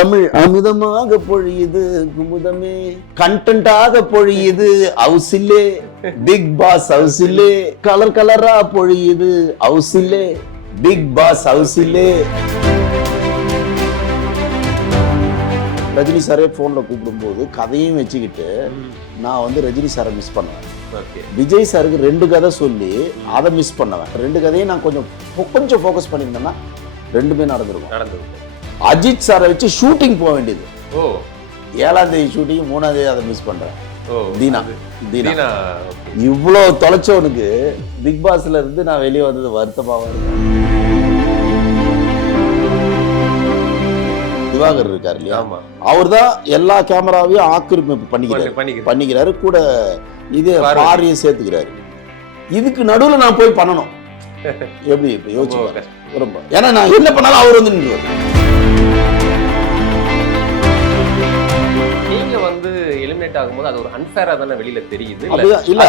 தமிழ் அமிதமாக பொழியுது குமுதமே, கண்டென்ட்டாக பொழியுது ஹவுஸிலே, பிக் பாஸ் ஹவுஸிலே, கலர் கலரா பொழியுது ஹவுஸிலே, பிக் பாஸ் ஹவுஸிலே. ரஜினி சாரே போன்ல கூப்பிடும்போது கதையும் வச்சுக்கிட்டு நான் வந்து ரஜினி சாரை மிஸ் பண்ணுவேன். விஜய் சாருக்கு 2 கதை சொல்லி அதை மிஸ் பண்ணுவேன். 2 கதையும் நான் கொஞ்சம் ஃபோக்கஸ் பண்ணியிருந்தேன்னா 2மே நடந்திருக்கும். அஜித் சாரை வச்சு ஷூட்டிங் போக வேண்டியது. 7ஆம் தேதி ஷூட்டிங், 3ஆம் தேதி அதை மிஸ் பண்றேன். தீனா இவ்வளவு தொலைச்சவனுக்கு பிக் பாஸ்ல இருந்து நான் வெளியே வந்தது வருத்தமாக இருக்கேன். திவாகர் இருக்காரு இல்லையா, அவர் தான் எல்லா கேமராவையும் ஆக்கிரமிப்பு பண்ணிக்கிறாரு, கூட இது பாரியை சேர்த்துக்கிறாரு. இதுக்கு நடுவில் நான் போய் பண்ணணும் எப்படி இப்ப யோசிச்சு ரொம்ப, ஏன்னா நான் என்ன பண்ணாலும் அவர் வந்து நின்றுவார். நீங்க வந்து எலிமினேட் ஆகும்போது அது ஒரு அன்ஃபேரா தானே வெளியில தெரியுது. இல்ல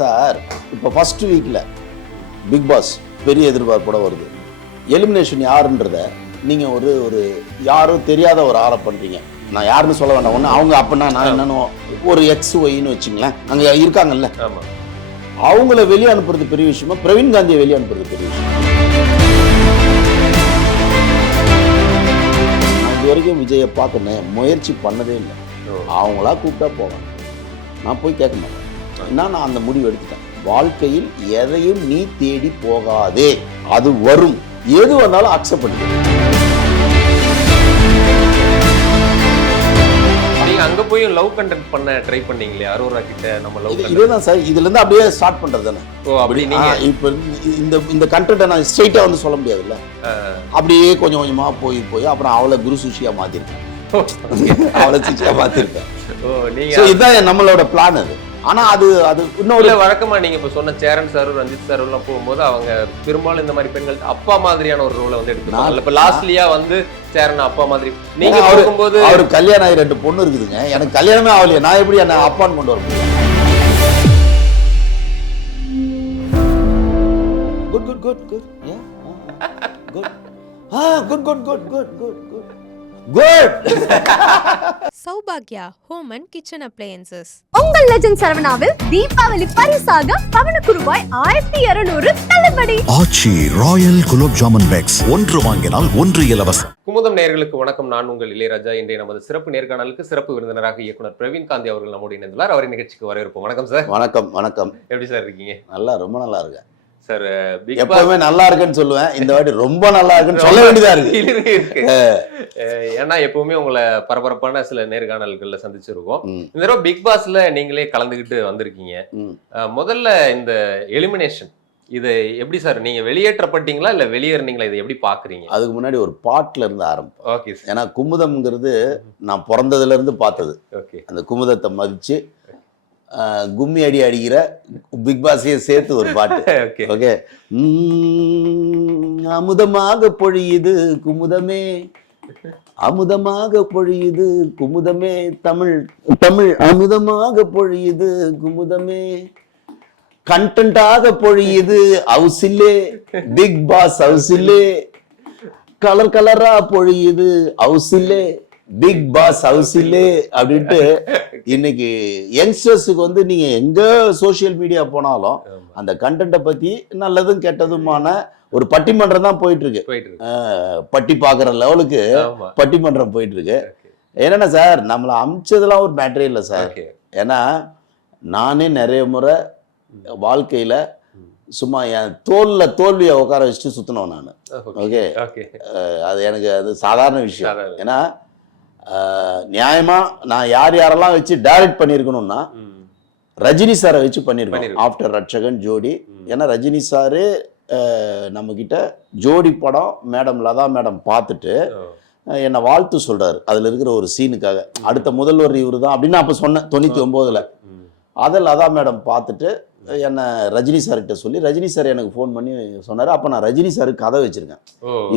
சார், இப்ப ஃபர்ஸ்ட் வீக்ல பிக் பாஸ் பெரிய எதிர்பார்ப்போட வருது. எலிமினேஷன் யாருன்றத நீங்க ஒரு யாரும் தெரியாத ஒரு ஆளை பண்றீங்க. நான் யாருன்னு சொல்ல வேண்டாம். ஒண்ணு அவங்க அப்பனா நான் என்னன்னு ஒரு எக்ஸ் ஒய்ன்னு வச்சுங்களேன், அங்க இருக்காங்கல்ல, அவங்கள வெளியே அனுப்புறது பெரிய விஷயமா, பிரவீன் காந்தியை வெளியே அனுப்புறது பெரிய விஷயம். நான் இது வரைக்கும் விஜயை பார்க்க முயற்சி பண்ணதே இல்லை. அவங்களா கூப்பிட்டா போவேன், நான் போய் கேட்க மாட்டேன். ஏன்னா நான் அந்த முடிவு எடுத்துட்டேன். வாழ்க்கையில் எதையும் நீ தேடி போகாதே, அது வரும். எது வந்தாலும் அக்செப்ட் பண்ணிக்க. அங்க போய் லவ் கண்டென்ட் பண்ண ட்ரை பண்ணீங்களே அரோரா கிட்ட, நம்ம லவ் இதுதான் சார், இதுல இருந்து அப்படியே ஸ்டார்ட் பண்றது தானே. அப்படி நீங்க இப்ப இந்த கண்டென்ட்டை நான் ஸ்ட்ரைட்டா வந்து சொல்ல முடியாதுல்ல, அப்படியே கொஞ்சம் கொஞ்சமா போய் அப்புறம் அவளை குரு சுஷியா மாத்திருக்கேன், அவளை சிஷியா மாத்திருக்கேன். இதுதான் நம்மளோட பிளான். அது ஆனா அது இன்னொரு வழக்கமா நீங்க இப்ப சொன்ன சேரன் சார், ரஞ்சித் சார் எல்லாம் போகும்போது அவங்க பெரும்பாலும் இந்த மாதிரி பெண்கள் அப்பா மாதிரியான ஒரு ரோலை வந்து எடுத்துக்கலாம். இப்ப லாஸ்ட்லியா வந்து சேரன் அப்பா மாதிரி நீங்க போகும்போது அவரு கல்யாணம் ஆகி 2 பொண்ணு இருக்குதுங்க, எனக்கு கல்யாணமே ஆகலையே, நான் எப்படி என்ன அப்பான்னு கொண்டு வர முடியும்? Good good good good good good good good good good Saubhagya home and kitchen appliances. உங்கள் லெஜண்ட் சரவணாவில் தீபாவளி பரிசாக பவனுக்கு ரூபாய் 1200 தள்ளுபடி. ஆச்சி ராயல் குலோப் ஜாமுன் பேக்ஸ், 1 வாங்கினால் 1 இலவசம். குமுதம் நேயர்களுக்கு வணக்கம். நான் உங்கள் இளையராஜா. இன்றைய நமது சிறப்பு நேர்காணலுக்கு சிறப்பு விருந்தினராக இயக்குனர் பிரவீன் காந்தி அவர்கள் நம்மோடு இணைந்துள்ளார். அவரை நிகழ்ச்சிக்கு வரவேற்போம். வணக்கம் சார். வணக்கம். வணக்கம். எப்படி சார் இருக்கீங்க? நல்லா, ரொம்ப நல்லா இருக்கேன் சார். எப்பவுமே நல்லா இருக்குன்னு சொல்லுவேன், இந்த வாட்டி ரொம்ப நல்லா இருக்குன்னு சொல்ல வேண்டியதா இருக்கு. ஏன்னா எப்பவுமே உங்களை பரபரப்பான சில நேர்காணல்கள்ல சந்திச்சிருக்கோம். இந்த தடவை பிக் பாஸ்ல நீங்களே கலந்துகிட்டு வந்திருக்கீங்க. முதல்ல இந்த எலிமினேஷன் இது எப்படி சார், நீங்க வெளியேற்றப்பட்டீங்களா இல்ல வெளியேறினீங்களா, இதை எப்படி பாக்குறீங்க? அதுக்கு முன்னாடி ஒரு பாட்டுல இருந்து ஆரம்பம். ஓகே. ஏன்னா குமுதம்ங்கிறது நான் பிறந்ததுல இருந்து பார்த்தது. ஓகே. அந்த குமுதத்தை மதிச்சு கும்மி அடிக்கிற பிக் பாஸையே சேர்த்து ஒரு பாட்டு. ஓகே. அமுதமாக பொழியுது குமுதமே, அமுதமாக பொழியுது குமுதமே, தமிழ் தமிழ் அமுதமாக பொழியுது குமுதமே, கண்டென்ட்டாக பொழியுது ஹவுஸிலே, பிக் பாஸ் ஹவுஸிலே, கலர் கலரா பொழியுது ஹவுஸிலே, பிக் பாஸ் ஹவுஸிலே அப்படின்ட்டு இன்னைக்கு யங்ஸ்டர்ஸுக்கு வந்து நீங்க எங்க சோசியல் மீடியா போனாலும் அந்த கண்டென்ட்டை பத்தி நல்லதும் கெட்டதுமான ஒரு பட்டிமன்றம் தான் போயிட்டு இருக்கு. பட்டி பாக்குற லெவலுக்கு பட்டிமன்றம் போயிட்டு இருக்கு. என்னன்னா சார், நம்மளை அமிச்சதெல்லாம் ஒரு மேட்டரே இல்லை சார். ஏன்னா நானே நிறைய முறை வாழ்க்கையில சும்மா என் தோல்வியை உட்கார வச்சுட்டு சுத்தினோம் நான். ஓகே. அது எனக்கு அது சாதாரண விஷயம். ஏன்னா நியாயமா நான் யாரெல்லாம் வச்சு டைரக்ட் பண்ணிருக்கணும்னா ரஜினி சாரை வச்சு பண்ணிருக்கோம். ஆஃப்டர் ரட்சகன் ஜோடி. ஏன்னா ரஜினி சாரு நம்ம கிட்ட ஜோடி படம் மேடம் லதா மேடம் பார்த்துட்டு என்னை வாழ்த்து சொல்றாரு அதுல இருக்கிற ஒரு சீனுக்காக. அடுத்த முதல்வர் இவரு தான் அப்படின்னு அப்ப சொன்னேன் 99ல். அதை லதா மேடம் பார்த்துட்டு என்ன ரஜினி சார்கிட்ட சொல்லி ரஜினி சார் எனக்கு ஃபோன் பண்ணி சொன்னாரு. அப்ப நான் ரஜினி சாருக்கு கதை வச்சிருக்கேன்.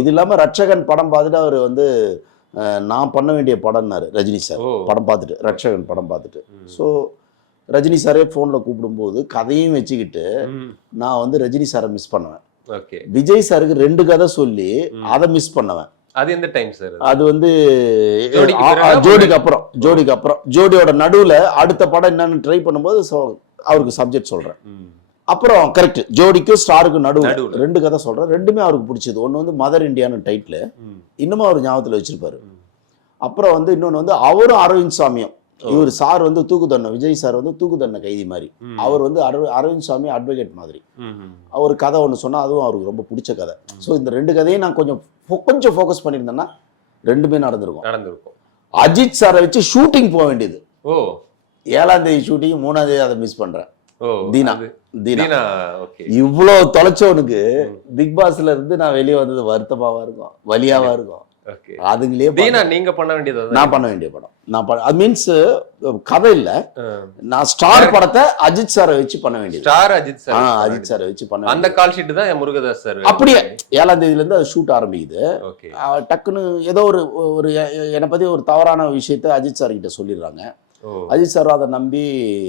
இது இல்லாம ரட்சகன் படம் பார்த்துட்டு அவர் வந்து நான் பண்ண வேண்டிய படம்னாரு ரஜினி சார். படம் பார்த்துட்டு, ரட்சகன் படம் பார்த்துட்டு. ஸோ ரஜினி சாரே போன்ல கூப்பிடும்போது கதையும் வச்சுக்கிட்டு நான் வந்து ரஜினி சாரை மிஸ் பண்ணுவேன். விஜய் சாருக்கு 2 கதை சொல்லி அதை மிஸ் பண்ணுவேன். அது எந்த டைம் சார்? அது வந்து ஜோடிக்கு பிறகு ஜோடிக்கு அப்புறம் ஜோடியோட நடுவுல அடுத்த படம் என்னன்னு ட்ரை பண்ணும்போது அவருக்கு சப்ஜெக்ட் சொல்றேன். அப்புறம் கரெக்ட், ஜோடிக்கும் ஸ்டாருக்கும் நடுவுல 2 கதை சொல்றேன். 2மே அவருக்கு பிடிச்சது. ஒன்னு வந்து மதர் இந்தியான்னு டைட்டில், இன்னமும் அவர் ஞாபகத்துல வச்சிருப்பாரு. அப்புறம் வந்து இன்னொன்னு வந்து அவரும் அரவிந்த் சாமியும், இவர் சார் வந்து தூக்கு தண்டனை, விஜய் சார் வந்து தூக்கு தண்டனை கைதி மாதிரி, அவர் வந்து அரவிந்த் சாமி அட்வொகேட் மாதிரி. அவர் கதை ஒன்று சொன்னா அதுவும் அவருக்கு ரொம்ப பிடிச்ச கதை. ஸோ இந்த 2 கதையும் நான் கொஞ்சம் ஃபோக்கஸ் பண்ணியிருந்தேன்னா 2மே நடந்திருக்கும். அஜித் சாரை வச்சு ஷூட்டிங் போக வேண்டியது. 7ஆம் தேதி ஷூட்டிங், 3ஆம் தேதி அதை மிஸ் பண்றேன். தீனா இவ்வளவு தொலைச்சவனுக்கு பிக் பாஸ்ல இருந்து நான் வெளியே வந்தது வருத்தமாவா இருக்கும், வலியாவா இருக்கும். அதுங்களே நீங்க பண்ண வேண்டியது, நான் பண்ண வேண்டிய படம். அது மீன்ஸ் கதை இல்ல, நான் ஸ்டார் படத்தை அஜித் சாரை வச்சு பண்ண வேண்டியது. அஜித் சாரை வச்சு பண்ண அந்த கால் ஷீட் தான் முருகதாஸ் சார். அப்படியே 7ஆம் தேதியில இருந்து அது ஷூட் ஆரம்பிக்குது. டக்குன்னு ஏதோ ஒரு என்னை பத்தி ஒரு தவறான விஷயத்த அஜித் சார் கிட்ட சொல்லிடுறாங்க. அஜித் சார் அதை நம்பி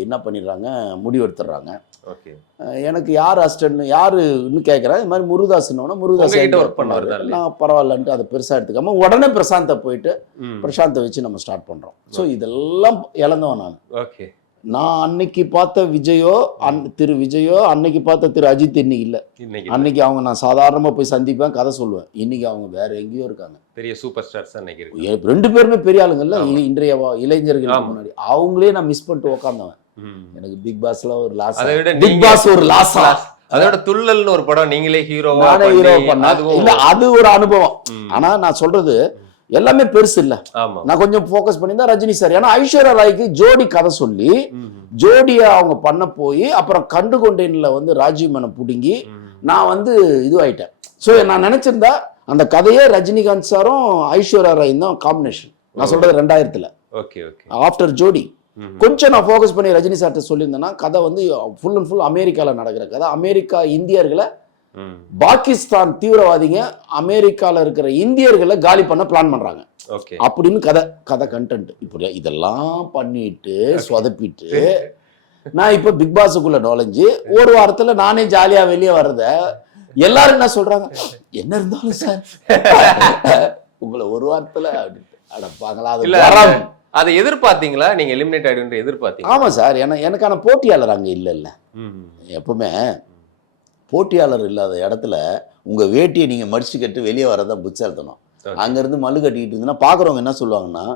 என்ன பண்ணிடுறாங்க, முடிவெடுத்துடுறாங்க. எனக்கு யார் அசிஸ்டன்ட் யாருன்னு கேட்குறேன். இது மாதிரி முருகதாஸ்ன்னு, முருகதாஸ் ஒர்க் பண்ணாரு. நான் பரவாயில்லன்ட்டு அதை பெருசாக எடுத்துக்காம உடனே பிரசாந்தை போயிட்டு பிரசாந்தை வச்சு நம்ம ஸ்டார்ட் பண்றோம். ஸோ இதெல்லாம் இழந்தவன் நான் அன்னைக்கு பார்த்த விஜயோ திரு விஜயோ, அன்னைக்கு பார்த்த திரு அஜித் இன்னைக்கு இல்லை. அன்னைக்கு அவங்க நான் சாதாரணமா போய் சந்திப்பேன், கதை சொல்லுவேன். இன்னைக்கு அவங்க வேற எங்கேயோ இருக்காங்க. பெரிய சூப்பர் ஸ்டார்ஸ் 2 பேருமே பெரிய ஆளுங்கல்ல, இன்றைய இளைஞர்களுக்கு முன்னாடி. அவங்களே நான் மிஸ் பண்ணிட்டு உட்காந்தவன். எனக்கு பிக் பாஸ்ல ஒரு லாஸ், பிக் பாஸ் ஒரு லாஸ். அதோட துள்ளல்னு ஒரு படம் நீங்களே ஹீரோவா பண்ண இல்ல, அது ஒரு அனுபவம். ஆனா நான் சொல்றது எல்லாமே பெருசு இல்ல. நான் கொஞ்சம் ஃபோக்கஸ் பண்ணியிருந்தா ரஜினி சார். ஏன்னா ஐஸ்வர்யா ராய்க்கு ஜோடி கதை சொல்லி ஜோடிய அவங்க பண்ண போய் அப்புறம் கண்டு கொண்டேன்ல வந்து ராஜீவ் மேனை புடுங்கி நான் வந்து இதுவாயிட்டேன். ஸோ நான் நினைச்சிருந்தா அந்த கதையே ரஜினிகாந்த் சாரும் ஐஸ்வர்யா ராயும் தான் காம்பினேஷன். நான் சொல்றது 2000 ஆஃப்டர் ஜோடி. கொஞ்சம் நான் ஃபோக்கஸ் பண்ணி ரஜினி சார்ட்ட சொல்லியிருந்தேன்னா கதை வந்து ஃபுல் அண்ட் ஃபுல் அமெரிக்காவில் நடக்கிற கதை. அமெரிக்கா இந்தியர்களை, பாகிஸ்தான் தீவிரவாதிங்க அமெரிக்கால இருக்கிற இந்தியர்களை காலி பண்ண பிளான் பண்றாங்க அப்படின்னு கதை கண்டென்ட். இப்படி இதெல்லாம் பண்ணிட்டு சொதப்பிட்டு நான் இப்ப பிக் பாஸுக்குள்ள நுழைஞ்சு ஒரு வாரத்துல நானே ஜாலியா வெளியே வர்றத எல்லாரும் என்ன சொல்றாங்க, என்ன இருந்தாலும் சார் உங்களை ஒரு வாரத்துல அடப்பாங்களா, அதை எதிர்பார்த்தீங்களா? நீங்க எலிமினேட் ஆயிடுன்ற எதிர்பார்த்தீங்க? ஆமா சார், எனக்கான போட்டியாளர் அங்க இல்ல. எப்பவுமே போட்டியாளர் இல்லாத இடத்துல உங்க வேட்டியை நீங்க மடிச்சு கட்டு வெளியே வரதான் புட்சால்த்தணும். அங்க இருந்து மல்லு கட்டிக்கிட்டு இருந்தீங்கன்னா பாக்குறவங்க என்ன சொல்லுவாங்கன்னா,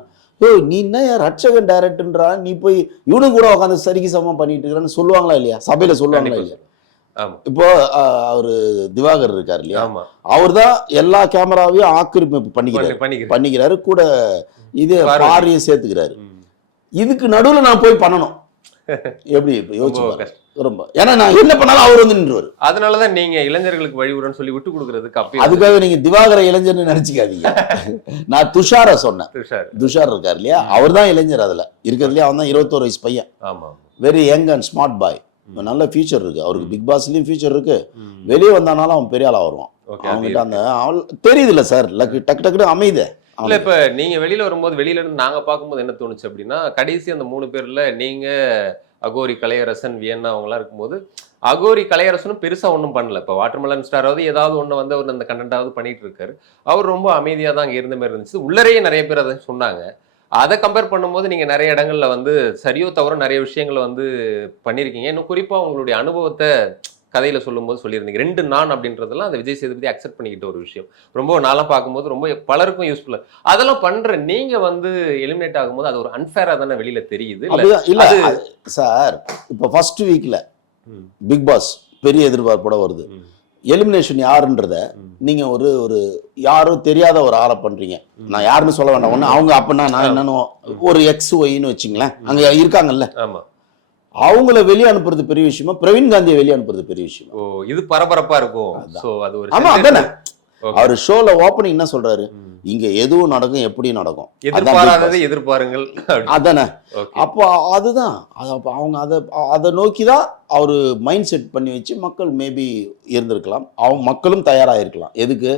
நீ என்ன ரட்சகன் டைரக்டர்ன்றா, நீ போய் இவனு கூட உட்காந்து சரிக்கு சமம் பண்ணிட்டு இருக்கிறான்னு சொல்லுவாங்களா இல்லையா? சபையில சொல்லுவாங்களா இல்லையா? இப்போ அவரு திவாகர் இருக்காரு இல்லையா, அவர் தான் எல்லா கேமராவையும் ஆக்கிரமிப்பு பண்ணிக்கிறாரு, கூட இது பாரியை சேர்த்துக்கிறாரு. இதுக்கு நடுவுல நான் போய் பண்ணணும். எப்படி யோசிச்சு ரொம்ப, ஏன்னா நான் என்ன பண்ணாலும் அவர் வந்து நின்றுவார். அதனாலதான் நீங்க இளைஞர்களுக்கு வழிவுறன்னு சொல்லி விட்டு கொடுக்கறதுக்கு அதுக்காக நீங்க திவாகர இளைஞர்னு நினைச்சுக்காதீங்க. நான் துஷார சொன்னேன். துஷார் இருக்காரு இல்லையா, அவர் தான் இளைஞர். அதுல இருக்கிறதுலயே அவன் தான் 21 வயசு பையன். Very young and smart boy. நல்ல ஃபியூச்சர் இருக்கு அவருக்கு. பிக் பாஸ்லயும் ஃபியூச்சர் இருக்கு. வெளியே வந்தானாலும் அவன் பெரிய ஆளா வருவான். அவங்ககிட்ட அந்த தெரியுது இல்ல சார், டக்கு டக்குனு அமையுது. இல்ல இப்ப நீங்க வெளியில வரும்போது, வெளியில இருந்து நாங்க பார்க்கும்போது என்ன தோணுச்சு அப்படின்னா, கடைசி அந்த 3 பேர்ல நீங்க, அகோரி கலையரசன், வியன்னா அவங்களாம் இருக்கும்போது, அகோரி கலையரசனும் பெருசா ஒன்றும் பண்ணல. இப்போ வாட்டர்மெலன் ஸ்டாராவது ஏதாவது ஒன்று வந்து அவர் அந்த கண்டென்ட்டாவது பண்ணிட்டு இருக்காரு. அவர் ரொம்ப அமைதியாக தான் அங்கே இருந்த மாதிரி இருந்துச்சு. உள்ளரையே நிறைய பேர் அதை சொன்னாங்க. அதை கம்பேர் பண்ணும்போது நீங்க நிறைய இடங்கள்ல வந்து சரியோ தவிர நிறைய விஷயங்களை வந்து பண்ணியிருக்கீங்க. இன்னும் குறிப்பா உங்களுடைய அனுபவத்தை கதையில சொல்லும்போது சொல்லியிருந்தீங்க. 2 நான் அப்படின்றதெல்லாம் அந்த விஜய் சேதுபதி அக்செப்ட் பண்ணிக்கிட்ட ஒரு விஷயம். ரொம்ப நாளாக பார்க்கும்போது ரொம்ப பலருக்கும் யூஸ்ஃபுல்லா அதெல்லாம் பண்ற நீங்க வந்து எலிமினேட் ஆகும்போது அது ஒரு அன்ஃபேரா தானே வெளியில தெரியுது. இல்ல சார், இப்போ ஃபர்ஸ்ட் வீக்ல பிக் பாஸ் பெரிய எதிர்பார்ப்போட வருது. எலிமினேஷன் யாருன்றத நீங்க ஒரு யாரும் தெரியாத ஒரு ஆளை பண்றீங்க. நான் யாருன்னு சொல்ல வேண்டாம். ஒண்ணு அவங்க அப்படின்னா நான் என்னன்னு ஒரு XYன்னு வச்சுங்களேன், அங்க இருக்காங்கல்ல, அவங்கள வெளியே அனுப்புறது பெரிய விஷயமா, பிரவீன் காந்தியை வெளியே அனுப்புறது பெரிய விஷயம். இது பரபரப்பா இருக்கும். ஆமா அதானே. அவர் ஷோல ஓப்பனிங் என்ன சொல்றாரு, இங்க எதுவும் நடக்கும், எப்படி நடக்கும், எதிர்பாராததை எதிர்பாருங்கள் அதானே. அப்போ அதுதான் அவங்க அதை நோக்கிதான் அவரு மைண்ட் செட் பண்ணி வச்சு மக்கள் மேபி இருந்திருக்கலாம். அவங்க மக்களும் தயாராயிருக்கலாம். எதுக்கு,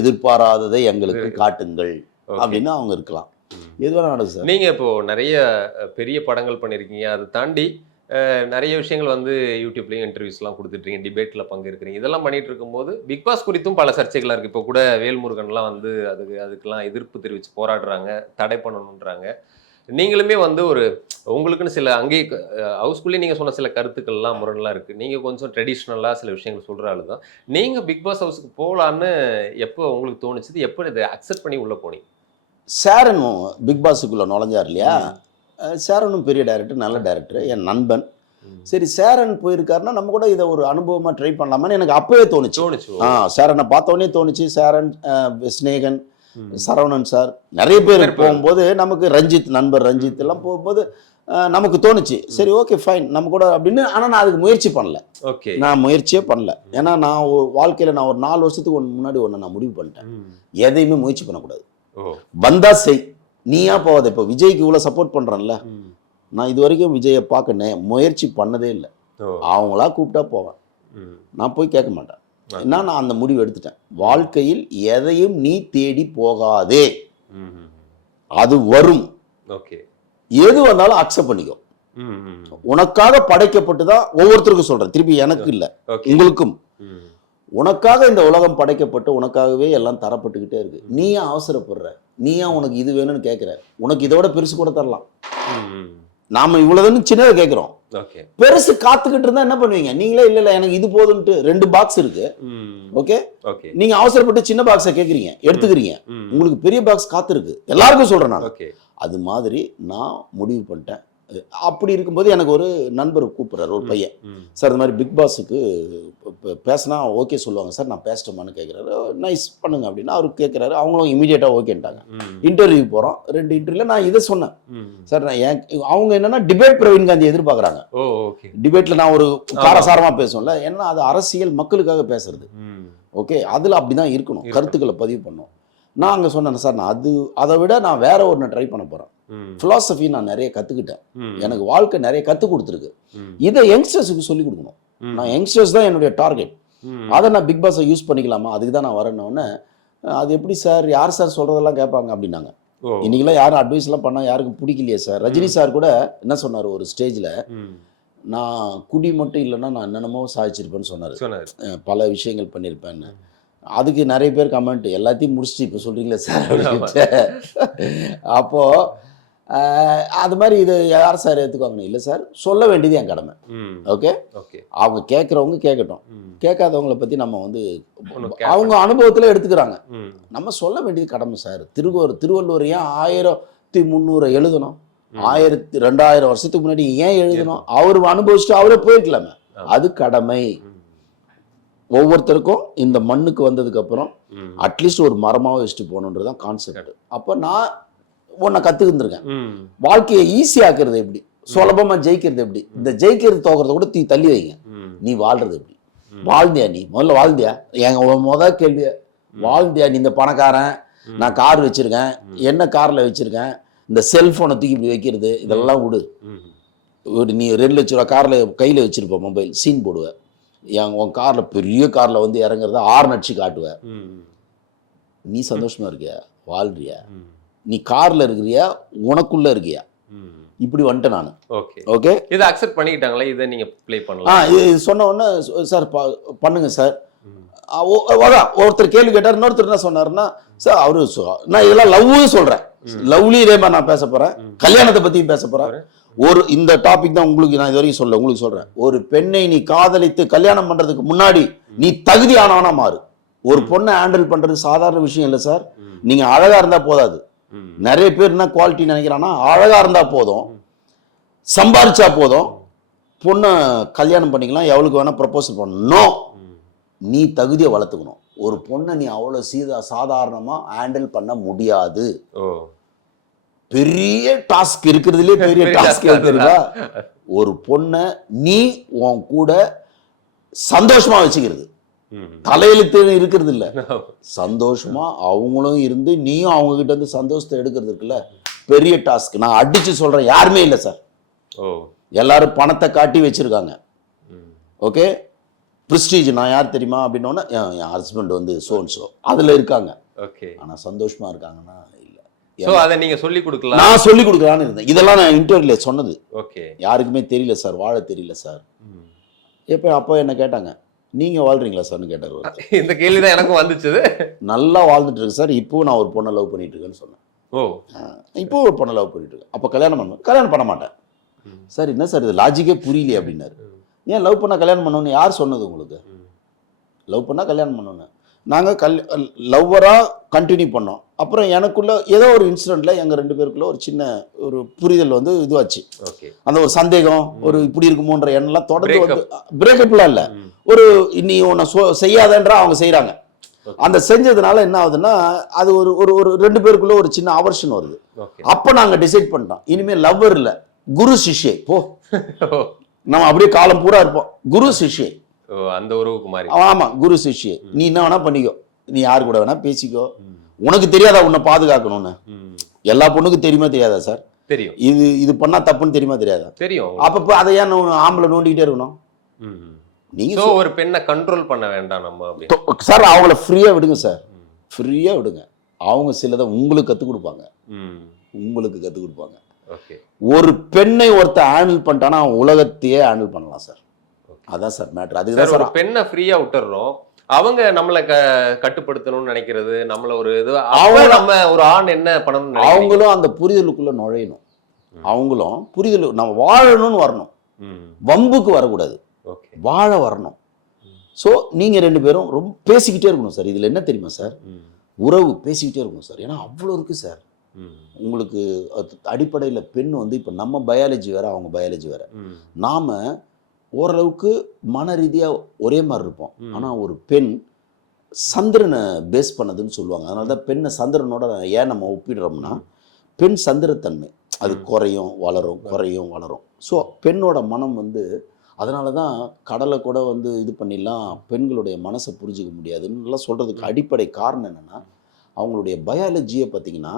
எதிர்பாராததை எங்களுக்கு காட்டுங்கள் அப்படின்னு அவங்க இருக்கலாம். எதுவாக நடக்கும் சார். நீங்க இப்போ நிறைய பெரிய படங்கள் பண்ணிருக்கீங்க. அதை தாண்டி நிறைய விஷயங்கள் வந்து யூடியூப்லயும் இன்டர்வியூஸ்லாம் கொடுத்துட்ருக்கீங்க, டிபேட்ல பங்கேற்கிறீங்க, இதெல்லாம் பண்ணிட்டு இருக்கும்போது பிக் பாஸ் குறித்தும் பல சர்ச்சைகளாக இருக்குது. இப்போ கூட வேல்முருகன்லாம் வந்து அதுக்கெல்லாம் எதிர்ப்பு தெரிவித்து போராடுறாங்க, தடை பண்ணணுன்றாங்க. நீங்களுமே வந்து உங்களுக்குன்னு சில அங்கே ஹவுஸ்குள்ளேயே நீங்கள் சொன்ன சில கருத்துக்கள்லாம் முரண்லாம் இருக்குது. நீங்கள் கொஞ்சம் ட்ரெடிஷ்னலாக சில விஷயங்கள் சொல்கிற ஆளு தான். நீங்கள் பிக் பாஸ் ஹவுஸுக்கு போகலான்னு எப்போ உங்களுக்கு தோணுச்சுது? எப்போ இதை அக்செப்ட் பண்ணி உள்ளே போனீங்க? சேரனும் பிக் பாஸுக்குள்ளே நுழைஞ்சார் இல்லையா? சேரனும் பெரிய டைரக்டர், நல்ல டைரக்டர், என் நண்பன். சரி, சேரன் போயிருக்காருன்னா நம்ம கூட இதை ஒரு அனுபவமாக ட்ரை பண்ணலாமான்னு எனக்கு அப்பவே தோணுச்சு. சேரனை பார்த்தோன்னே தோணுச்சு. சேரன், ஸ்நேகன், சரவணன் சார், நிறைய பேர் போகும்போது நமக்கு நண்பர் ரஞ்சித் எல்லாம் போகும்போது நமக்கு தோணுச்சு, சரி ஓகே ஃபைன் நம்ம கூட அப்படின்னு. ஆனால் நான் அதுக்கு முயற்சி பண்ணல. நான் முயற்சியே பண்ணல. ஏன்னா நான் வாழ்க்கையில் நான் ஒரு 4 வருஷத்துக்கு முன்னாடி ஒன்று நான் முடிவு பண்ணிட்டேன், எதையுமே முயற்சி பண்ணக்கூடாது. வந்தா செய், நீயா போவாத. இப்போ விஜய்க்கு இவ்வளோ சப்போர்ட் பண்ணுறேன்ல, நான் இது வரைக்கும் விஜயை பார்க்க முயற்சி பண்ணதே இல்லை. அவங்களா கூப்பிட்டா போவேன், நான் போய் கேட்க மாட்டேன். ஏன்னா நான் அந்த முடிவு எடுத்துட்டேன். வாழ்க்கையில் எதையும் நீ தேடி போகாதே, அது வரும். எது வந்தாலும் அக்செப்ட் பண்ணிக்கோ. உனக்காக படைக்கப்பட்டு தான் ஒவ்வொருத்தருக்கும் சொல்றேன், திருப்பி எனக்கு இல்லை உங்களுக்கும். உனக்காக இந்த உலகம் படைக்கப்பட்டு உனக்காகவே எல்லாம் தரப்பட்டுக்கிட்டே இருக்கு. நீ ஏன் அவசரப்படுற? நீ ஏன் உனக்கு இது வேணும்னு கேட்குற? உனக்கு இதோட பெருசு கூட தரலாம். நாம இவ்வளவுன்னு சின்னதை கேட்குறோம், பெருசு காத்துக்கிட்டு இருந்தா என்ன பண்ணுவீங்க? நீங்களே இல்ல எனக்கு இது போதும்ட்டு 2 பாக்ஸ் இருக்கு, ஓகே, நீங்க அவசரப்பட்டு சின்ன பாக்ஸை கேட்குறீங்க, எடுத்துக்கிறீங்க. உங்களுக்கு பெரிய பாக்ஸ் காத்து இருக்கு. எல்லாருக்கும் சொல்றேன் நான். அது மாதிரி நான் முடிவு பண்ணிட்டேன். அப்படி இருக்கும்போது எனக்கு ஒரு நண்பர் கூப்பிட்றாரு, ஒரு பையன், சார் இந்த மாதிரி பிக் பாஸுக்கு பேசினா ஓகே சொல்லுவாங்க சார், நான் பேசிட்டோமான்னு கேட்குறாரு. நைஸ் பண்ணுங்க அப்படின்னு அவர் கேட்குறாரு. அவங்களும் இமீடியட்டாக ஓகேன்ட்டாங்க. இன்டர்வியூ போகிறோம். 2 இன்டர்வியூல நான் இதை சொன்னேன், சார் நான் அவங்க என்னன்னா டிபேட் பிரவீன் காந்தி எதிர்பார்க்குறாங்க. டிபேட்டில் நான் ஒரு காரசாரமாக பேசுவேன்ல, ஏன்னா அது அரசியல் மக்களுக்காக பேசுறது. ஓகே, அதில் அப்படி தான் இருக்கணும், கருத்துக்களை பதிவு பண்ணணும். நான் அங்கே சொன்னேன், சார் நான் அதை விட நான் வேற ஒன்று ட்ரை பண்ண போகிறேன். ஃபிலாசபி நான் நிறைய கற்றுக்கிட்டேன், எனக்கு வாழ்க்கை நிறைய கற்றுக் கொடுத்துருக்கு. இதை யங்ஸ்டர்ஸுக்கு சொல்லிக் கொடுக்கணும். நான் யங்ஸ்டர்ஸ் தான் என்னுடைய டார்கெட். அதை நான் பிக் பாஸை யூஸ் பண்ணிக்கலாமா, அதுக்கு தான் நான் வரேன்னொன்னே, அது எப்படி சார், யார் சார் சொல்கிறதெல்லாம் கேட்பாங்க அப்படின்னாங்க. இன்னைக்கெல்லாம் யாரும் அட்வைஸ்லாம் பண்ணால் யாருக்கும் பிடிக்கலையே சார். ரஜினி சார் கூட என்ன சொன்னார் ஒரு ஸ்டேஜில், நான் குடி மட்டும் இல்லைன்னா நான் என்னென்னமோ சாதிச்சிருப்பேன்னு சொன்னார், பல விஷயங்கள் பண்ணியிருப்பேன்னு. அதுக்கு நிறைய பேர் கமெண்ட், எல்லாத்தையும் முடிச்சுட்டு இப்போ சொல்கிறீங்களே சார் அப்படின்ட்டு. அப்போது அது மாதிரி இது யார் சார் ஏற்றுக்குவாங்க? இல்லை சார், சொல்ல வேண்டியது என் கடமை. ஓகே, அவங்க கேட்குறவங்க கேட்கட்டும், கேட்காதவங்களை பற்றி நம்ம வந்து அவங்க அனுபவத்தில் எடுத்துக்கிறாங்க. நம்ம சொல்ல வேண்டியது கடமை சார். திருவள்ளுவர் ஏன் 1300 எழுதணும்? 2000 வருஷத்துக்கு முன்னாடி ஏன் எழுதணும்? அவர் அனுபவிச்சுட்டு அவரே போயிருக்கலாமே. அது கடமை. ஒவ்வொருத்தருக்கும் இந்த மண்ணுக்கு வந்ததுக்கு அப்புறம் அட்லீஸ்ட் ஒரு மரமாவே வச்சுட்டு போகணுன்றதான் கான்செப்ட். அப்போ நான் ஒன்றை கற்றுக்கிருந்திருக்கேன். வாழ்க்கையை ஈஸியாக்குறது எப்படி, சுலபமாக ஜெயிக்கிறது எப்படி, இந்த ஜெயிக்கிறது தோக்கிறத கூட தள்ளி வைங்க, நீ வாழ்றது எப்படி, வாழ்ந்தியா நீ முதல்ல வாழ்ந்தியா? எங்க முதல் கேள்வி, வாழ்ந்தியா நீ? இந்த பணக்காரன், நான் கார் வச்சிருக்கேன், என்ன காரில் வச்சிருக்கேன், இந்த செல்ஃபோனை தூக்கி இப்படி வைக்கிறது, இதெல்லாம் விடு. நீ 2 லட்ச ரூபா காரில் கையில் வச்சிருப்ப, மொபைல் சீன் போடுவேன். உன் காரில் பெரிய காரில் வந்து இறங்குறத 6 நடிச்சு காட்டுவேன். நீ சந்தோஷமா இருக்கியா? வாழ்றியா? நீ கார்ல இருக்கிறியா, உனக்குள்ள இருக்கியா? இப்படி வந்துட்டேன் நான். ஓகே, இதை அக்செப்ட் பண்ணிக்கிட்டாங்களா? இதை நீங்க ப்ளே பண்ணலாம். இது சொன்ன உடனே சார் பண்ணுங்க சார். ஒருத்தர் கேள்வி கேட்டார், இன்னொருத்தர் என்ன சொன்னாருன்னா, சார் அவரு நான் இதெல்லாம் லவ்வும் சொல்றேன், லவ்லி இதேமா நான் பேச போறேன், கல்யாணத்தை பத்தியும் பேச போறேன். இந்த டாபிக் தான் உங்களுக்கு நான் இது வரைக்கும் சொல்ல, உங்களுக்கு சொல்றேன். ஒரு பெண்ணை நீ காதலித்து கல்யாணம் பண்றதுக்கு முன்னாடி நீ தகுதியானவனா மாறு. ஒரு பொண்ணை ஹேண்டில் பண்றது சாதாரண விஷயம் இல்லை சார். நீங்க அழகா இருந்தா போதாது. நிறைய பேர் என்ன குவாலிட்டி நினைக்கிறான்னா, அழகா இருந்தா போதும், சம்பாதிச்சா போதும், பொண்ணை கல்யாணம் பண்ணிக்கலாம், எவளுக்கு வேணா ப்ரப்போசல் பண்ணணும். நீ தகுதியை வளர்த்துக்கணும். ஒரு பொண்ணை நீ அவ்வளவு சாதாரணமா ஹேண்டில் பண்ண முடியாது. பெரிய டாஸ்க் இருக்கிறதுலே பெரிய டாஸ்க் தெரியுமா? ஒரு பொண்ணை நீ உன் கூட சந்தோஷமா வச்சுக்கிறது. தலையெழுத்து இருக்கிறது இல்ல, சந்தோஷமா அவங்களும் இருந்து நீயும் அவங்க கிட்ட இருந்து சந்தோஷத்தை எடுக்கிறது இருக்குல்ல, பெரிய டாஸ்க். நான் அடிச்சு சொல்றேன், யாருமே இல்லை சார். எல்லாரும் பணத்தை காட்டி வச்சிருக்காங்க. ஓகே, பிரிஸ்டீஜ் நான் யார் தெரியுமா அப்படின்னோன்னா, என் ஹஸ்பண்ட் வந்து சோன்சோ அதுல இருக்காங்க. ஆனா சந்தோஷமா இருக்காங்கன்னா இல்லை. சோ அத நீங்க சொல்லி கொடுக்கலாம். நான் சொல்லி கொடுக்கலான்னு இருந்தேன். இதெல்லாம் நான் இன்டர்வியூல சொன்னது. ஓகே. யாருக்குமே தெரியல சார், வாழ தெரியல சார். அப்போ என்ன கேட்டாங்க, நீங்க வாழ்றீங்களா சார்னு கேட்டார். இந்த கேள்விதான் எனக்கும் வந்துச்சு. நல்லா வாழ்ந்துட்டு இருக்கு சார், இப்போ நான் ஒரு பொண்ணை லவ் பண்ணிட்டு இருக்கேன்னு சொன்னேன். இப்போ ஒரு பொண்ணை லவ் பண்ணிட்டு இருக்கேன். அப்போ கல்யாணம் பண்ண மாட்டேன் சார். என்ன சார் இது லாஜிக்கே புரியலையே அப்படின்னாரு. ஏன் லவ் பண்ணால் கல்யாணம் பண்ணணும்னு யார் சொன்னது உங்களுக்கு? லவ் பண்ணால் கல்யாணம் பண்ணணும்னு நாங்கள் லவ்வராக கண்டினியூ பண்ணோம். அப்புறம் எனக்குள்ள ஏதோ ஒரு இன்சிடென்ட்ல எங்கள் 2 பேருக்குள்ள ஒரு சின்ன ஒரு புரிதல் வந்து இதுவாச்சு. அந்த ஒரு சந்தேகம், ஒரு இப்படி இருக்குமோன்ற எண்ணெல்லாம் தொடர்ந்து வந்து பிரேக்கப்லாம் இல்லை, ஒரு நீ உன்னை செய்யாதன்றா அவங்க செய்கிறாங்க. அந்த செஞ்சதுனால என்ன ஆகுதுன்னா அது ஒரு ஒரு 2 பேருக்குள்ள ஒரு சின்ன அவர்ஷன் வருது. அப்போ நாங்கள் டிசைட் பண்ணிட்டோம், இனிமேல் லவ்வர் இல்லை, குரு சிஷ்யே போ. நம்ம அப்படியே காலம் பூரா இருப்போம், குரு சிஷ்யே. அந்த உறவுக்கு மாறி. ஆமா, குரு சிஷ்யே. நீ என்ன வேணா பண்ணிக்கோ, நீ யாரு கூட வேணா பேசிக்கோ. உனக்கு தெரியாதா உன்னை பாதுகாக்கணும்னு? எல்லா பொண்ணுக்கும் தெரியுமா தெரியாதா சார்? தெரியும். இது பண்ணா தப்புன்னு தெரியுமா தெரியாதா? தெரியும். அப்ப அதை ஏன் ஆம்பளை நோண்டிக்கிட்டே இருக்கணும்? நீங்க ஒரு பெண்ணை கண்ட்ரோல் பண்ண வேண்டாம் நம்ம சார். அவங்கள ஃப்ரீயா விடுங்க சார், ஃப்ரீயா விடுங்க. அவங்க சிலதை உங்களுக்கு கத்துக் கொடுப்பாங்க, ஒரு பெண்ணை ஒருத்த ஹேண்டில் பண்ணிட்டானா அவன் உலகத்தையே ஹேண்டில் பண்ணலாம் சார். அதான் சார் மேட்டர். அதுதான் சார், பெண்ணை ஃப்ரீயா விட்டுறோம், அவங்க நம்மளை கட்டுப்படுத்தணும்னு நினைக்கிறது, நம்மள ஒரு இது நம்ம ஒரு ஆண் என்ன பண்ணணும், அவங்களும் அந்த புரிதலுக்குள்ள நுழையணும். அவங்களும் புரிதல், நம்ம வாழணும்னு வரணும், வம்புக்கு வரக்கூடாது, வாழ வரணும். ஸோ நீங்க 2 பேரும் ரொம்ப பேசிக்கிட்டே இருக்கணும் சார். இதுல என்ன தெரியுமா சார், உறவு பேசிக்கிட்டே இருக்கணும் சார். ஏன்னா அவ்வளோ இருக்கு சார். உங்களுக்கு அடிப்படையில் பெண் வந்து இப்போ நம்ம பயாலஜி வேற, அவங்க பயாலஜி வேற. நாம ஓரளவுக்கு மன ரீதியாக ஒரே மாதிரி இருப்போம். ஆனால் ஒரு பெண் சந்திரனை பேஸ் பண்ணதுன்னு சொல்லுவாங்க. அதனால தான் பெண்ணை சந்திரனோட ஏன் நம்ம ஒப்பிடுறோம்னா, பெண் சந்திரத்தன்மை அது குறையும் வளரும், குறையும் வளரும். ஸோ பெண்ணோட மனம் வந்து, அதனால தான் கடலை கூட வந்து இது பண்ணிடலாம், பெண்களுடைய மனசை புரிஞ்சிக்க முடியாதுன்னுலாம் சொல்கிறதுக்கு அடிப்படை காரணம் என்னென்னா, அவங்களுடைய பயாலஜியை பார்த்தீங்கன்னா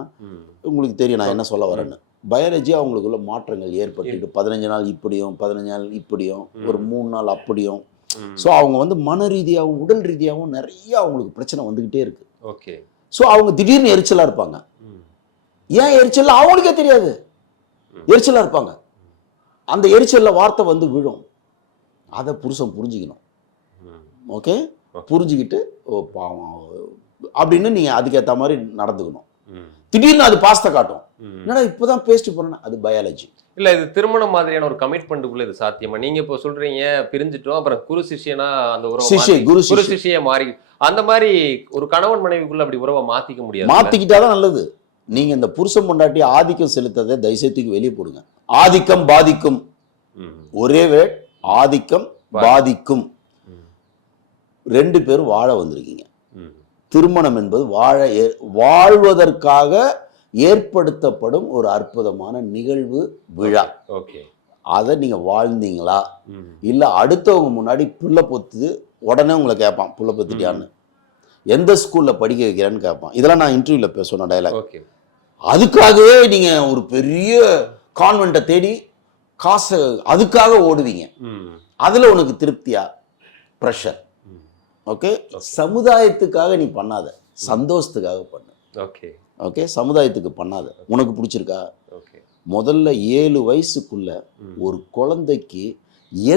உங்களுக்கு தெரியும் நான் என்ன சொல்ல வரேன்னு. பயாலஜி அவங்களுக்குள்ள மாற்றங்கள் ஏற்பட்டு 15 நாள் இப்படியும் 15 நாள் இப்படியும் ஒரு 3 நாள் அப்படியும். ஸோ அவங்க வந்து மன ரீதியாகவும் உடல் ரீதியாகவும் நிறைய அவங்களுக்கு பிரச்சனை வந்துக்கிட்டே இருக்கு. ஓகே. ஸோ அவங்க திடீர்னு எரிச்சலாக இருப்பாங்க. ஏன் எரிச்சல் அவங்களுக்கே தெரியாது, எரிச்சலாக இருப்பாங்க. அந்த எரிச்சலில் வார்த்தை வந்து விழும். அதை புருஷன் புரிஞ்சுக்கணும். ஓகே, புரிஞ்சுக்கிட்டு ஓ பாவம் அப்படின்னு நீங்கள் அதுக்கேற்ற மாதிரி நடந்துக்கணும். திடீர்னு அது பாஸ்தை காட்டும், என்னடா இப்போதான் பேசிட்டு போறேன்னா அது பயாலஜி இல்ல. இது திருமணம் மாதிரியான ஒரு கமிட்மெண்ட்டுக்குள்ள இது சாத்தியமா? நீங்க இப்போ சொல்றீங்க பிரிஞ்சிட்டோம், அப்புறம் குரு சிஷ்யனா அந்த உறவு குரு சிஷ்ய மாறி, அந்த மாதிரி ஒரு கணவன் மனைவிக்குள்ள அப்படி உறவை மாத்திக்க முடியாது. மாத்திக்கிட்டாதான் நல்லது. நீங்க இந்த புருஷன் பொண்டாட்டி ஆதிக்கம் செலுத்ததை தயவுசெய்து வெளியே போடுங்க. ஆதிக்கம் பாதிக்கும், ஒரே வேட், ஆதிக்கம் பாதிக்கும். 2 பேரும் வாழ வந்திருக்கீங்க. திருமணம் என்பது வாழ்வதற்காக ஏற்படுத்தப்படும் ஒரு அற்புதமான நிகழ்வு, விழா. அதை நீங்க வாழ்ந்தீங்களா, இல்ல அடுத்தவங்க முன்னாடி புள்ள பொத்து உடனே உங்களை கேட்பான் புள்ள பொத்துட்டியான்னு, எந்த ஸ்கூல்ல படிக்க வைக்கிறேன்னு கேட்பான். இதெல்லாம் நான் இன்டர்வியூல சொன்ன டயலாக். அதுக்காகவே நீங்க ஒரு பெரிய கான்வென்ட்டை தேடி காசு அதுக்காக ஓடுவீங்க. அதுல உனக்கு திருப்தியா? ப்ரெஷர். ஓகே, சமுதாயத்துக்காக நீ பண்ணாத, சந்தோஷத்துக்காக பண்ணு. ஓகே ஓகே, சமுதாயத்துக்கு பண்ணாத. உனக்கு பிடிச்சிருக்கா? முதல்ல 7 வயசுக்குள்ள ஒரு குழந்தைக்கு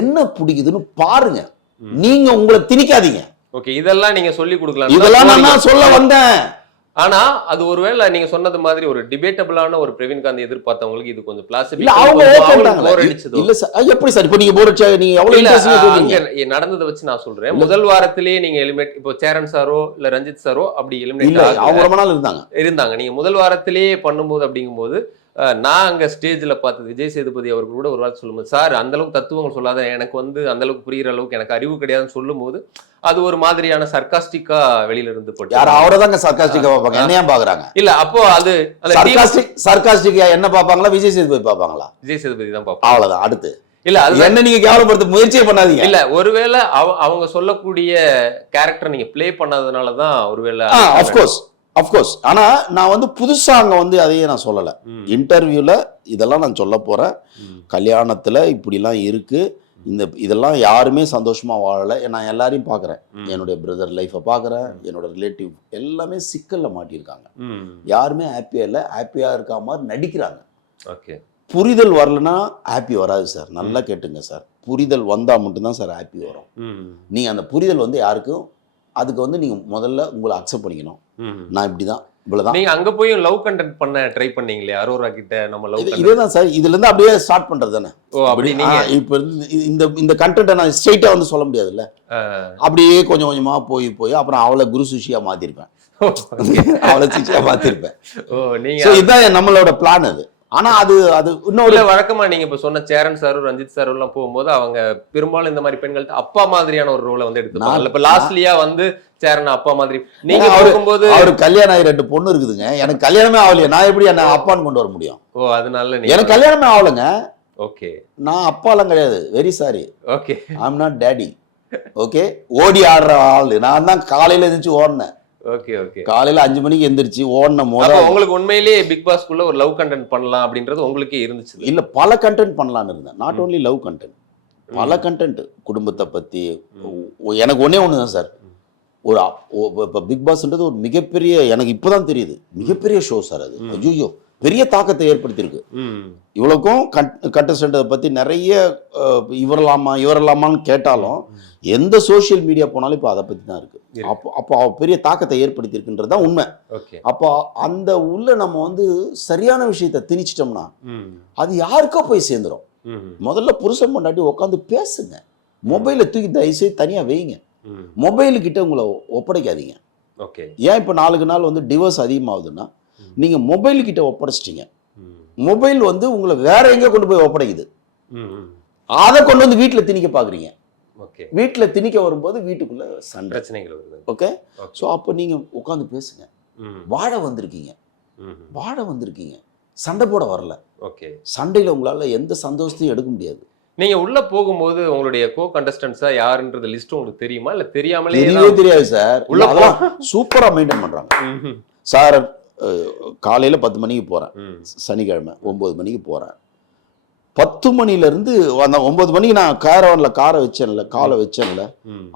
என்ன பிடிக்குதுன்னு பாருங்க. நீங்க உங்களை திணிக்காதீங்க. ஓகே, இதெல்லாம் நீங்க சொல்லி கொடுக்கலாம். இதெல்லாம் நான் சொல்ல வந்தேன். ஆனா அது ஒருவேளை நீங்க சொன்னது மாதிரி ஒரு டிபேட்டபிளான ஒரு பிரவீன் காந்தி எதிர்பார்த்தவங்களுக்கு இது கொஞ்சம் பிளாசிபிக் இல்ல. அவங்க இல்ல சார், எப்படி சார் இப்போ நீங்க போர் அடிச்சா நீங்க எவ்வளவு இன்ட்ரெஸ்டிங்கா நடந்ததை வச்சு நான் சொல்றேன். முதல் வாரத்திலேயே நீங்க எலிமினேட், இப்போ சேரன் சாரோ இல்ல ரஞ்சித் சாரோ அப்படி எலிமினேட் அவங்க ரொம்ப நாள் இருந்தாங்க. நீங்க முதல் வாரத்திலேயே பண்ணும்போது அப்படிங்கும்போது நான் அங்க ஸ்டேஜ்ல பார்த்தது விஜய் சேதுபதி அவர்கள் கூட ஒரு வார்த்தை சொல்லும்போது, சார் அந்த அளவுக்கு தத்துவங்கள் சொல்லாத, எனக்கு வந்து அந்த அளவுக்கு புரியுற அளவுக்கு எனக்கு அறிவு கிடையாதுன்னு சொல்லும் போது அது ஒரு மாதிரியான சர்காஸ்டிக்கா வெளியில இருந்து போட்டு அவரதாங்க சர்காஸ்டிக்கா பாப்பாங்க. என்னையா பாக்குறாங்க? இல்ல அப்போ அது சர்காஸ்டிக்கா என்ன பாப்பாங்களா, விஜய் சேதுபதி பாப்பாங்களா? விஜய் சேதுபதி தான் பாப்பாங்க. அவ்வளவுதான். அடுத்து இல்ல அது என்ன நீங்க கேவலப்படுத்த முயற்சியே பண்ணாதீங்க. இல்ல, ஒருவேளை அவங்க சொல்லக்கூடிய கேரக்டர் நீங்க பிளே பண்ணாதனாலதான் ஒருவேளை அஃப்கோர்ஸ். ஆனா நான் வந்து புதுசா அங்க வந்து அதையே நான் சொல்லல. இன்டர்வியூல இதெல்லாம் நான் சொல்ல போறேன். கல்யாணத்துல இப்படிலாம் இருக்கு, இதெல்லாம் யாருமே சந்தோஷமா வாழலை. நான் எல்லாரையும் பார்க்குறேன். என்னுடைய பிரதர் லைஃப்பை பார்க்குறேன், என்னோட ரிலேட்டிவ் எல்லாமே சிக்கல்ல மாட்டியிருக்காங்க. யாருமே ஹாப்பியா இல்லை. ஹாப்பியா இருக்கா மாதிரி நடிக்கிறாங்க. ஓகே. புரிதல் வரலன்னா ஹாப்பி வராது சார். நல்லா கேட்டுங்க சார். புரிதல் வந்தா மட்டும்தான் சார் ஹாப்பி வரும். நீங்க அந்த புரிதல் வந்து யாருக்கும், அதுக்கு வந்து நீங்க முதல்ல உங்களை அக்செப்ட் பண்ணிக்கணும். நான் இப்படிதான், இவ்வளவுதான். நீங்க அங்க போய் லவ் கண்டென்ட் பண்ண ட்ரை பண்ணீங்களே அரோரா கிட்ட, நம்ம லவ் இதேதான் சார். இதுல இருந்து அப்படியே ஸ்டார்ட் பண்றது தானே. ஓ அப்படி நீங்க இப்ப இந்த கண்டென்ட்டை நான் ஸ்ட்ரெயிட்டா வந்து சொல்ல முடியாதுல்ல. அப்படியே கொஞ்சம் கொஞ்சமா போய் அப்புறம் அவளை குரு சுஷியா மாத்திருப்பேன். அவளை சிஷியா மாத்திருப்பேன். ஓ நீங்க இதுதான் நம்மளோட பிளான். அது ஆனா அது இன்னொரு வழக்கமா நீங்க இப்ப சொன்ன சேரன் சார், ரஞ்சித் சார் எல்லாம் போகும்போது அவங்க பெரும்பாலும் இந்த மாதிரி பெண்கள்ட்ட அப்பா மாதிரியான ஒரு ரோலை வந்து எடுத்துப்பாங்க. இப்ப லாஸ்ட்லியா வந்து சேரன் அப்பா மாதிரி நீங்க போகும்போது அவருக்கு கல்யாணம் ஆகி 2 பொண்ணு இருக்குதுங்க. எனக்கு கல்யாணமே ஆகலையே, நான் எப்படி என்ன அப்பான்னு கொண்டு வர முடியும்? ஓ அதனால எனக்கு கல்யாணமே ஆகலைங்க. ஓகே. நான் அப்பாலாம் கிடையாது. Very sorry. Okay. I am not daddy. Okay. ஓடி ஆடுற ஆள் நான் தான். காலையில எழுந்திரிச்சு ஓடினேன். Okay okay. காலையில 5 மணிக்கு எந்திரிச்சு ஓடின அப்ப உங்களுக்கு உண்மையிலேயே பிக் பாஸ்க்குள்ள ஒரு லவ் கண்டென்ட் பண்ணலாம் அப்படின்றது உங்களுக்கே இருந்துச்சு? இல்ல, பல கண்டென்ட் பண்ணலாம்னு இருந்தேன். நாட் ஓன்லி லவ் கண்டென்ட், பல கண்டென்ட். குடும்பத்தை பத்தி. எனக்கு ஒன்னே ஒண்ணுதான் சார். இப்போ பிக் பாஸ்ன்றது ஒரு மிகப்பெரிய, எனக்கு இப்பதான் தெரியுது, மிகப்பெரிய ஷோ சார் அது. ஐயோ பெரிய தாக்கத்தை ஏற்படுத்தியிருக்கு. இவ்வளவுக்கும் கண்டஸ்டன்ட்டை பத்தி நிறைய இவரலாமான்னு கேட்டாலும் எந்த சோசியல் மீடியா போனாலும் இப்போ அதை பத்தி தான் இருக்கு. அப்போ பெரிய தாக்கத்தை ஏற்படுத்தியிருக்குன்றது தான் உண்மை. அப்போ அந்த உள்ள நம்ம வந்து சரியான விஷயத்தை திணிச்சிட்டோம்னா அது யாருக்கோ போய் சேர்ந்துடும். முதல்ல புருஷன் பொண்டாட்டி உட்காந்து பேசுங்க. மொபைலை தூக்கி தயவுசெய்து தனியா வைங்க. மொபைலு கிட்ட உங்களை ஒப்படைக்காதீங்க. ஏன் இப்போ நாளுக்கு நாள் வந்து டிவோர்ஸ் அதிகமாகுதுன்னா நீங்க மொபைல் கிட்ட ஒப்படைச்சிட்டீங்க. மொபைல் வந்து உங்களை வேற எங்க கொண்டு போய் ஒப்படைக்குது. அதை கொண்டு வந்து வீட்டுல திணிக்க பாக்குறீங்க. வீட்டுல திணிக்க வரும்போது வீட்டுக்குள்ள சண்டை பிரச்சனைகள் வருது. ஓகே. சோ அப்ப நீங்க உட்காந்து பேசுங்க. வாழ வந்திருக்கீங்க, சண்டை போட வரல. ஓகே. சண்டையில உங்களால எந்த சந்தோஷத்தையும் எடுக்க முடியாது. நீங்க உள்ள போகும்போது உங்களுடைய கோ கண்டஸ்டன்ஸா யாருன்றது லிஸ்ட் உங்களுக்கு தெரியுமா, இல்ல தெரியாமலே? தெரியாது சார். உள்ள சூப்பரா மெயின்டைன் பண்றாங்க சார். காலையில 10 மணிக்கு போறேன், சனிக்கிழமை 9 மணிக்கு போறேன். 10 மணில இருந்து அந்த 9 மணிக்கு நான் காரை வச்சேன்ல,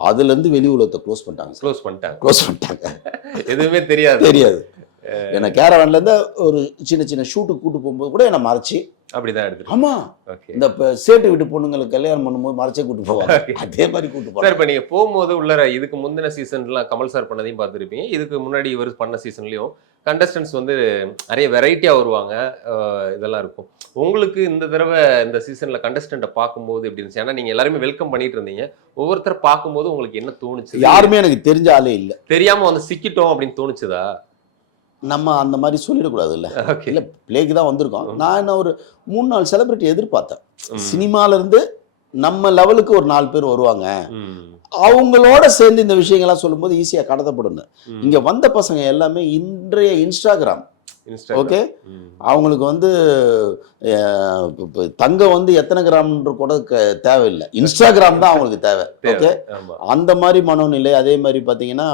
அதுல இருந்து வெளி உலகத்தை க்ளோஸ் பண்ணிட்டாங்க. எதுவுமே தெரியாது. என்ன கேரவான்ல இருந்து ஒரு சின்ன ஷூட்டுக்கு கூட்டு போகும்போது கூட என்ன மறைச்சு அப்படிதான் எடுத்து. ஆமா, இந்த சேட்டு வீட்டு பொண்ணுங்களுக்கு கல்யாணம் பண்ணும்போது மறைச்சே கூட்டு போவாங்க. அதே மாதிரி கூட்டு போவாங்க. இப்ப நீங்க போகும்போது உள்ள இதுக்கு முந்தின சீசன்லாம் கமல் சார் பண்ணதையும் பார்த்துருப்பீங்க. இதுக்கு முன்னாடி இவர் பண்ண சீசன்லயும் கண்டஸ்டன்ஸ் வந்து நிறைய வெரைட்டியா வருவாங்க, இதெல்லாம் இருக்கும். உங்களுக்கு இந்த தடவை இந்த சீசன்ல கண்டஸ்டன்ட்டை பார்க்கும்போது எப்படி இருந்துச்சு? ஏன்னா நீங்க எல்லாருமே வெல்கம் பண்ணிட்டு இருந்தீங்க. ஒவ்வொருத்தர் பார்க்கும்போது உங்களுக்கு என்ன தோணுச்சு? யாருமே எனக்கு தெரிஞ்ச ஆளே இல்லை. தெரியாம வந்து சிக்கிட்டோம் அப்படின்னு தோணுச்சுதா? நம்ம அந்த மாதிரி சொல்லிடக்கூடாது இல்ல. இல்ல, பிளேக்கு தான் வந்திருக்கோம். நான் என்ன ஒரு 3-4 செலிபிரிட்டி எதிர்பார்த்தேன். சினிமால இருந்து நம்ம லெவலுக்கு ஒரு 4 பேர் வருவாங்க, அவங்களோட சேர்ந்து இந்த விஷயங்கள்லாம் சொல்லும்போது ஈஸியா கடத்தப்படும். இங்க வந்த பசங்க எல்லாமே இன்றைய இன்ஸ்டாகிராம். ஓகே. அவங்களுக்கு வந்து தங்கம் வந்து எத்தனை கிராம்ன்ற கூட தேவையில்லை, இன்ஸ்டாகிராம் தான் அவங்களுக்கு தேவை. ஓகே. அந்த மாதிரி மனோநிலை. அதே மாதிரி பாத்தீங்கன்னா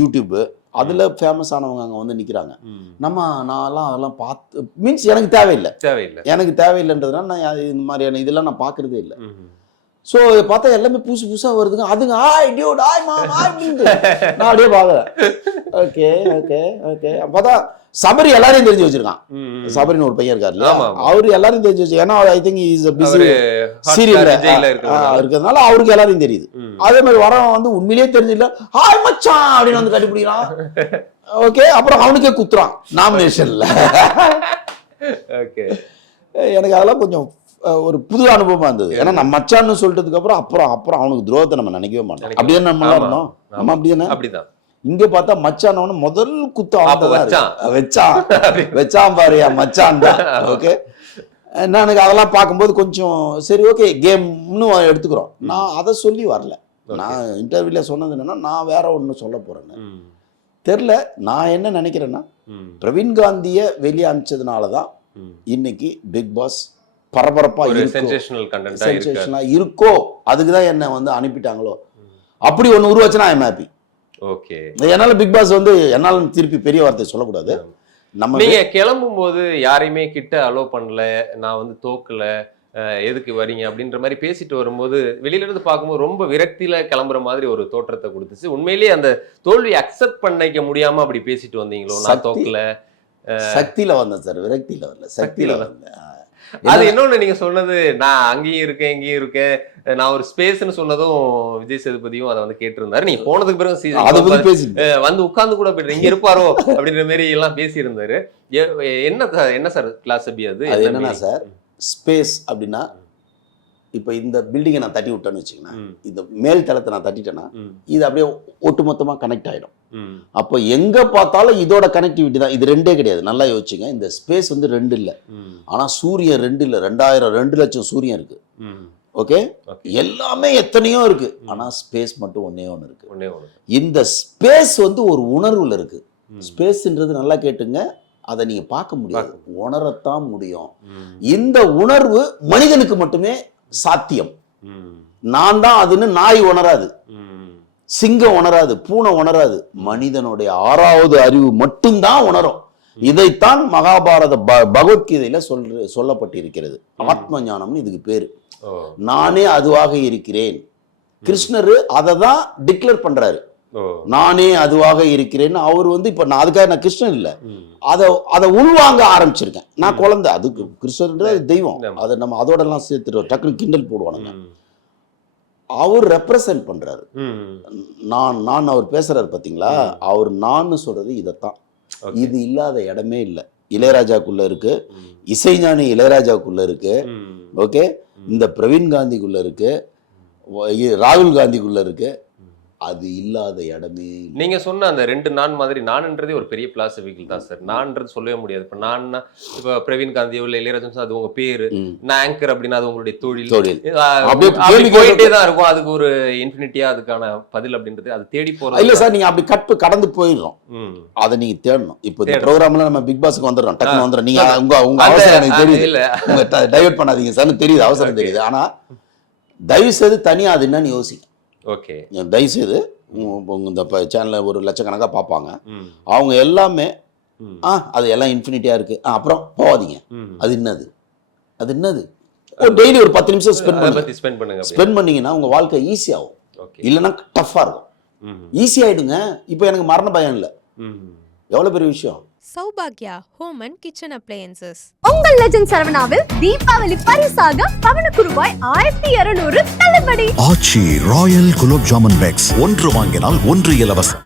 யூடியூப், அதுல ஃபேமஸ் ஆனவங்க அங்க வந்து நிக்கிறாங்க. நான்லாம் அதெல்லாம் பார்த்து மீன்ஸ் எனக்கு தேவையில்லைன்றதுனால நான் இந்த மாதிரியான இதெல்லாம் நான் பாக்குறதே இல்லை. ஸோ பார்த்தா எல்லாமே புதுசா வருதுங்க. அதுங்க நான் அப்படியே பாக்குறேன். Okay okay okay. பார்த்தா சபரி எல்லாரையும் தெரிஞ்சு வச்சிருக்கான். சபரின்னு ஒரு பையன் இருக்காரு இல்லையா, அவரு எல்லாரையும் தெரிஞ்சு வச்சு. ஏன்னா ஐ திங்க் இஸ் பிஸி சீரியல்ல இருக்கிறதுனால அவருக்கு எல்லாரையும் தெரியுது. அதே மாதிரி வரவன் வந்து உண்மையிலேயே தெரிஞ்சில்ல, ஹாய் மச்சான் அப்படின்னு வந்து கட்டிப்பிடிக்கிறான். ஓகே. அப்புறம் அவனுக்கே குத்துறான் நாமினேஷன்ல. எனக்கு அதெல்லாம் கொஞ்சம் ஒரு புது அனுபவமா இருந்தது. ஏன்னா நம்ம மச்சான்னு சொல்லிட்டதுக்கு அப்புறம் அவனுக்கு துரோகத்தை நம்ம நினைக்கவே மாட்டோம். அப்படியே நம்ம இருந்தோம். நம்ம அப்படிதானே. அப்படிதான். இங்க பார்த்தா மச்சான் முதல் குத்தம் வச்சான் பாரு மச்சான் தான். ஓகே. எனக்கு அதெல்லாம் பார்க்கும்போது கொஞ்சம் சரி ஓகே கேம்னு எடுத்துக்கிறோம். நான் அதை சொல்லி வரல. நான் இன்டர்வியூல சொன்னது என்னன்னா, நான் வேற ஒண்ணு சொல்ல போறேன்னு தெரியல. நான் என்ன நினைக்கிறேன்னா, பிரவீன் காந்திய வெளியே அனுப்பிச்சதுனாலதான் இன்னைக்கு பிக் பாஸ் பரபரப்பா சென்சேஷனலா இருக்கோ, அதுக்குதான் என்ன வந்து அனுப்பிட்டாங்களோ. அப்படி ஒண்ணு உருவாச்சுன்னா ஐ எம் ஹாப்பி. ஓகே. என்னால பிக் பாஸ் வந்து என்னால திருப்பி பெரிய வார்த்தை சொல்லக்கூடாது. நம்ம நீங்க கிளம்பும் போது யாரையுமே கிட்ட அலோ பண்ணல, நான் வந்து தோக்கல, எதுக்கு வரீங்க அப்படின்ற மாதிரி பேசிட்டு வரும்போது வெளியில இருந்து பார்க்கும்போது ரொம்ப விரக்தியில கிளம்புற மாதிரி ஒரு தோற்றத்தை கொடுத்துச்சு. உண்மையிலேயே அந்த தோல்வி அக்செப்ட் பண்ணிக்க முடியாம அப்படி பேசிட்டு வந்தீங்களோ? நான் தோக்கல, சக்தியில வந்தேன் சார், விரக்தியில வரல, சக்தியில வந்தேன். அது இன்னொன்னு நீங்க சொன்னது, நான் அங்கேயும் இருக்கேன் இங்கேயும் இருக்கேன், நான் ஒரு ஸ்பேஸ்ன்னு சொன்னதும் விஜய் சேதுபதியும் அதை வந்து கேட்டிருந்தாரு. நீங்க போனதுக்கு பிறகு வந்து உட்கார்ந்து கூட போயிட்டு இங்க இருப்பாரோ அப்படின்ற மாதிரி எல்லாம் பேசியிருந்தாரு. என்ன சார் பிலாசபி அது? என்னன்னா சார், ஸ்பேஸ் அப்படின்னா இப்போ இந்த பில்டிங்கை நான் தட்டி விட்டேன்னு வச்சுக்கோங்களேன், இந்த மேல் தளத்தை நான் தட்டிட்டேன்னா இது அப்படியே ஒட்டுமொத்தமாக கனெக்ட் ஆகிடும். அப்போ எங்கே பார்த்தாலும் இதோட கனெக்டிவிட்டி தான். இது ரெண்டே கிடையாது, நல்லா யோசிச்சுங்க. இந்த ஸ்பேஸ் வந்து 2 இல்லை, ஆனால் சூரியன் 2 இல்லை, 2 லட்சம் சூரியன் இருக்கு. ஓகே, எல்லாமே எத்தனையோ இருக்கு, ஆனால் ஸ்பேஸ் மட்டும் ஒன்னே ஒன்று இருக்கு. இந்த ஸ்பேஸ் வந்து ஒரு உணர்வுல இருக்கு. ஸ்பேஸ்ன்றது நல்லா கேட்டுங்க, அதை நீங்க பார்க்க முடியாது, உணரத்தான் முடியும். இந்த உணர்வு மனிதனுக்கு மட்டுமே சாத்தியம். நான் தான் அதுன்னு நாய் உணராது, சிங்கம் உணராது, பூனை உணராது. மனிதனுடைய 6வது அறிவு மட்டும்தான் உணரும். இதைத்தான் மகாபாரத பகவத்கீதையில சொல்லப்பட்டிருக்கிறது. ஆத்ம ஞானம்னு இதுக்கு பேரு. நானே அதுவாக இருக்கிறேன். கிருஷ்ணர் அதை தான் டிக்ளேர் பண்றாரு, நானே அதுவாக இருக்கிறேன்னு. அவர் வந்து இப்ப நான் அதுக்காக நான் கிருஷ்ணன் இல்லை, அதை உள்வாங்க ஆரம்பிச்சிருக்கேன். நான் குழந்தை, அதுக்கு கிருஷ்ணன்றது தெய்வம், அதை நம்ம அதோட எல்லாம் சேர்த்துட்டு டக்குனு கிண்டல் போடுவானுங்க. அவர் ரெப்ரசன்ட் பண்றாரு. நான் அவர் பேசுறாரு பாத்தீங்களா, அவர் நான் சொல்றது இதைத்தான். இது இல்லாத இடமே இல்லை. இளையராஜாக்குள்ள இருக்கு, இசைஞானி இளையராஜாக்குள்ள இருக்கு, ஓகே, இந்த பிரவீன் காந்திக்குள்ள இருக்கு, ராகுல் காந்திக்குள்ள இருக்கு. அது இல்லாத இடமே. நீங்க சொன்ன அந்த 2 நான் மாதிரி, நான்ன்றதே ஒரு பெரிய பிலாசபிக்கல் தான் சார். நான்ன்றது சொல்லவே முடியாது. இப்ப நான் இப்ப பிரவீன் காந்தியோ இல்ல இளையராஜா, அது உங்க பேரு. நான் ஆங்கர் அப்படின்னா அது உங்களுடைய தொழில். போயிட்டே தான் இருக்கும். அதுக்கு ஒரு இன்ஃபினிட்டியா அதுக்கான பதில் அப்படின்றது அது தேடி போறது இல்ல சார். நீங்க அப்படி கடந்து போயிடுறோம், அதை நீங்க தேடணும். இப்போ இந்த ப்ரோக்ராம்ல நம்ம பிக் பாஸ்க்கு வந்துடுறோம், டக்குனு வந்துடும். நீங்க உங்க அவசரம் எனக்கு தெரியுது, இல்ல டைவர்ட் பண்ணாதீங்க சார், தெரியுது அவசரம் தெரியுது. ஆனா தயவு செய்து தனியா அது என்னன்னு யோசிக்க. ஓகே, தயவுசெய்து இந்த சேனலை ஒரு லட்சக்கணக்காக பார்ப்பாங்க, அவங்க எல்லாமே அது எல்லாம் இன்ஃபினிட்டியா இருக்கு, அப்புறம் போகாதீங்க. அது என்னது, அது என்னது? டெய்லி ஒரு 10 நிமிஷம் ஸ்பெண்ட் பண்ணீங்கன்னா உங்க வாழ்க்கை ஈஸியாகும். இல்லைன்னா டஃப்பா இருக்கும். ஈஸி ஆயிடுங்க. இப்போ எனக்கு மரண பயம் இல்லை, எவ்வளவு பெரிய விஷயம். சௌபாக்யா ஹோம் அண்ட் கிச்சன் அப்ளையன்சஸ். உங்கள் லெஜண்ட் சரவணாவில் தீபாவளி பரிசாக பவனுக்கு ரூபாய் 1200 தள்ளுபடி. ஆச்சி ராயல் குலோப் ஜாமுன் பேக்ஸ் 1 வாங்கினால் 1 இலவசம்.